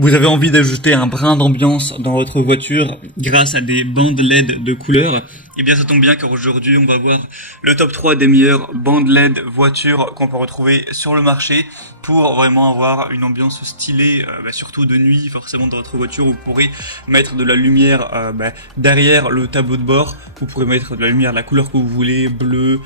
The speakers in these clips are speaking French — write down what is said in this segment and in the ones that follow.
Vous avez envie d'ajouter un brin d'ambiance dans votre voiture grâce à des bandes LED de couleur? Eh bien ça tombe bien car aujourd'hui on va voir le top 3 des meilleures bandes LED voitures qu'on peut retrouver sur le marché pour vraiment avoir une ambiance stylée, surtout de nuit. Forcément dans votre voiture vous pourrez mettre de la lumière derrière le tableau de bord, vous pourrez mettre de la lumière de la couleur que vous voulez, bleu,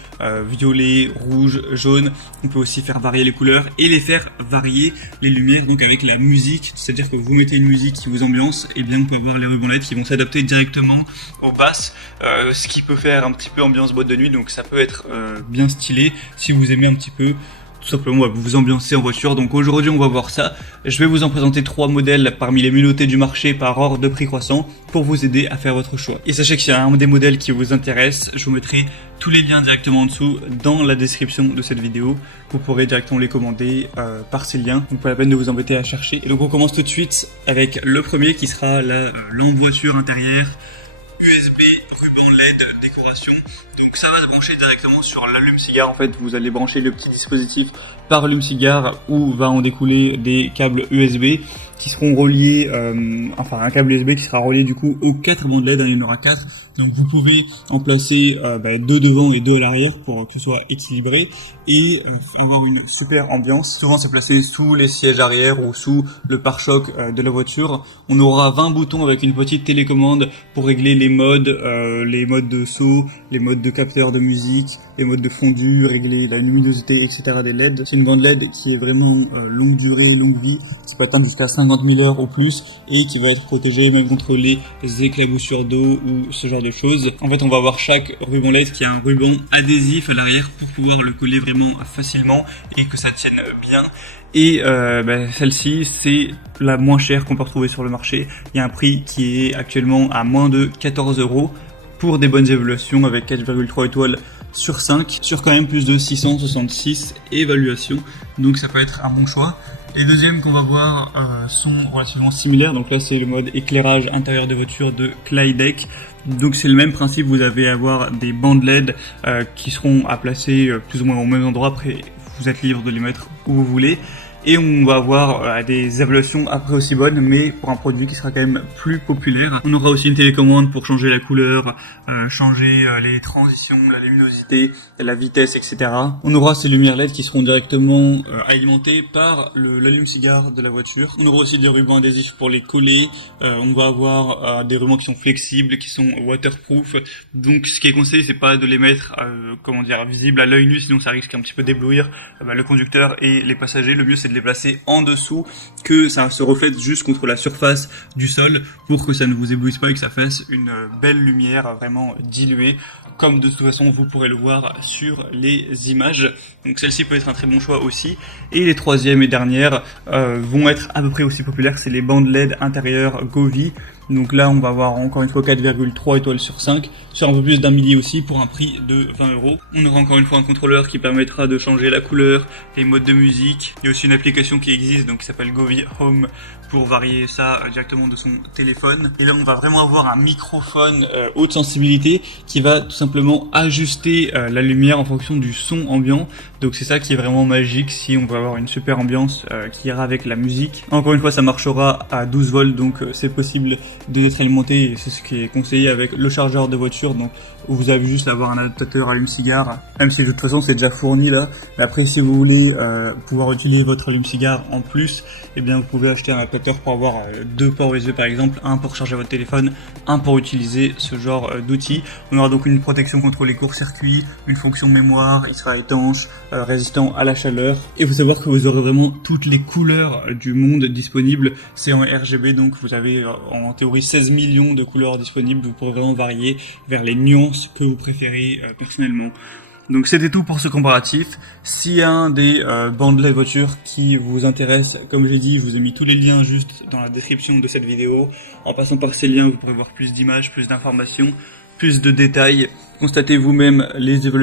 violet, rouge, jaune. On peut aussi faire varier les couleurs et les faire varier les lumières donc avec la musique, c'est-à-dire que vous mettez une musique qui vous ambiance, et bien on peut avoir les rubans LED qui vont s'adapter directement aux basses, ce qui peut faire un petit peu ambiance boîte de nuit, donc ça peut être bien stylé si vous aimez un petit peu tout simplement vous ambiancer en voiture. Donc aujourd'hui on va voir ça. Je vais vous en présenter 3 modèles parmi les mieux notés du marché par ordre de prix croissant pour vous aider à faire votre choix. Et sachez que s'il y a un des modèles qui vous intéresse, je vous mettrai tous les liens directement en dessous dans la description de cette vidéo. Vous pourrez directement les commander par ces liens, donc pas la peine de vous embêter à chercher. Et donc on commence tout de suite avec le premier qui sera la lampe voiture intérieure USB ruban LED décoration. Donc ça va se brancher directement sur l'allume-cigare. En fait, vous allez brancher le petit dispositif par allume-cigare où va en découler des câbles USB qui seront reliés, un câble USB qui sera relié du coup aux 4 bandes LED, il y en aura 4. Donc vous pouvez en placer 2 devant et 2 à l'arrière pour que ce soit équilibré et avoir une super ambiance. Souvent c'est placé sous les sièges arrière ou sous le pare-choc de la voiture. On aura 20 boutons avec une petite télécommande pour régler les modes de saut, les modes de capteur de musique, les modes de fondu, régler la luminosité, etc. des LED. C'est une bande LED qui est vraiment longue durée, longue vie, qui peut atteindre jusqu'à 50 000 heures ou plus et qui va être protégée même contre les éclaboussures d'eau ou ce genre de choses. En fait, on va avoir chaque ruban LED qui a un ruban adhésif à l'arrière pour pouvoir le coller vraiment facilement et que ça tienne bien. Et celle-ci, c'est la moins chère qu'on peut retrouver sur le marché. Il y a un prix qui est actuellement à moins de 14 € pour des bonnes évaluations avec 4,3 étoiles sur 5, sur quand même plus de 666 évaluations. Donc ça peut être un bon choix. Les deuxièmes qu'on va voir sont relativement similaires. Donc là c'est le mode éclairage intérieur de voiture de Clydech. Donc c'est le même principe, vous allez avoir des bandes LED qui seront à placer plus ou moins au même endroit. Après vous êtes libre de les mettre où vous voulez. Et on va avoir des évaluations après aussi bonnes, mais pour un produit qui sera quand même plus populaire. On aura aussi une télécommande pour changer la couleur, changer les transitions, la luminosité, la vitesse, etc. On aura ces lumières LED qui seront directement alimentées par l'allume-cigare de la voiture. On aura aussi des rubans adhésifs pour les coller. On va avoir des rubans qui sont flexibles, qui sont waterproof. Donc ce qui est conseillé, c'est pas de les mettre visibles à l'œil nu, sinon ça risque un petit peu d'éblouir le conducteur et les passagers. Le mieux c'est de les placer en dessous, que ça se reflète juste contre la surface du sol pour que ça ne vous éblouisse pas et que ça fasse une belle lumière vraiment diluée, comme de toute façon vous pourrez le voir sur les images. Donc celle-ci peut être un très bon choix aussi. Et les troisièmes et dernières vont être à peu près aussi populaires, c'est les bandes LED intérieures Govee. Donc là on va avoir encore une fois 4,3 étoiles sur 5, sur un peu plus d'un millier aussi pour un prix de 20 €. On aura encore une fois un contrôleur qui permettra de changer la couleur, les modes de musique. Il y a aussi une application qui existe donc qui s'appelle Govee Home pour varier ça directement de son téléphone. Et là on va vraiment avoir un microphone haute sensibilité qui va tout simplement ajuster la lumière en fonction du son ambiant. Donc c'est ça qui est vraiment magique si on veut avoir une super ambiance qui ira avec la musique. Encore une fois ça marchera à 12 volts donc c'est possible d'être alimenté et c'est ce qui est conseillé avec le chargeur de voiture. Donc vous avez juste à avoir un adaptateur allume-cigare, même si de toute façon c'est déjà fourni là. Mais après si vous voulez pouvoir utiliser votre allume-cigare en plus, et bien vous pouvez acheter un adaptateur pour avoir 2 ports USB par exemple, un pour charger votre téléphone, un pour utiliser ce genre d'outil. On aura donc une protection contre les courts-circuits, une fonction mémoire, il sera étanche, résistant à la chaleur. Et faut savoir que vous aurez vraiment toutes les couleurs du monde disponibles. C'est en RGB donc vous avez en théorie 16 millions de couleurs disponibles. Vous pourrez vraiment varier vers les nuances que vous préférez personnellement. Donc c'était tout pour ce comparatif. S'il y a un des bandes LED voitures qui vous intéresse, comme j'ai dit, je vous ai mis tous les liens juste dans la description de cette vidéo. En passant par ces liens, vous pourrez voir plus d'images, plus d'informations, plus de détails. Constatez vous-même les évolutions